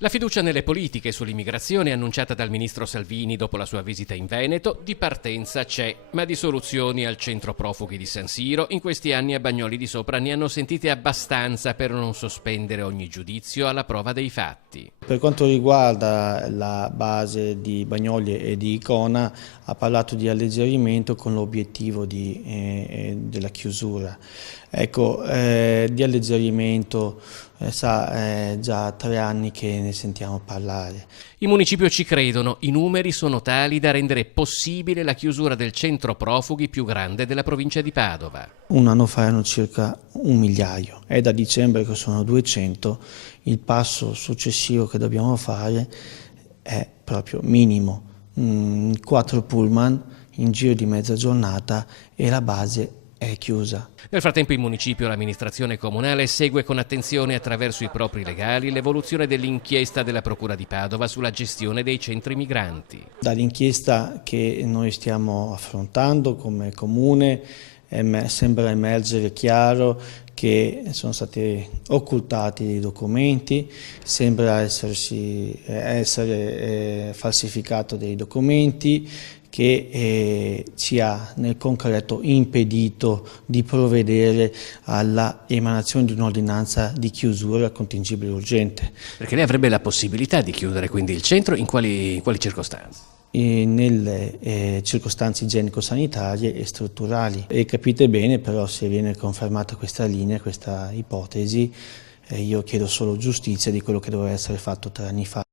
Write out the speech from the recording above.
La fiducia nelle politiche sull'immigrazione annunciata dal ministro Salvini dopo la sua visita in Veneto di partenza c'è, ma di soluzioni al centro profughi di San Siro in questi anni a Bagnoli di Sopra ne hanno sentite abbastanza per non sospendere ogni giudizio alla prova dei fatti. Per quanto riguarda la base di Bagnoli e di Icona, ha parlato di alleggerimento con l'obiettivo della chiusura. Ecco, di alleggerimento sa già 3 anni che ne sentiamo parlare. I municipio ci credono, i numeri sono tali da rendere possibile la chiusura del centro profughi più grande della provincia di Padova. Un anno fa erano circa 1 migliaio, è da dicembre che sono 200, il passo successivo che dobbiamo fare è proprio minimo, 4 pullman in giro di mezza giornata e la base è chiusa. Nel frattempo in municipio l'amministrazione comunale segue con attenzione attraverso i propri legali l'evoluzione dell'inchiesta della Procura di Padova sulla gestione dei centri migranti. Dall'inchiesta che noi stiamo affrontando come comune sembra emergere chiaro che sono stati occultati dei documenti, sembra essere falsificato dei documenti che ci ha nel concreto impedito di provvedere alla emanazione di un'ordinanza di chiusura contingibile urgente. Perché lei avrebbe la possibilità di chiudere quindi il centro in quali circostanze? Nelle circostanze igienico-sanitarie e strutturali. E capite bene però, se viene confermata questa linea, questa ipotesi, io chiedo solo giustizia di quello che doveva essere fatto 3 anni fa.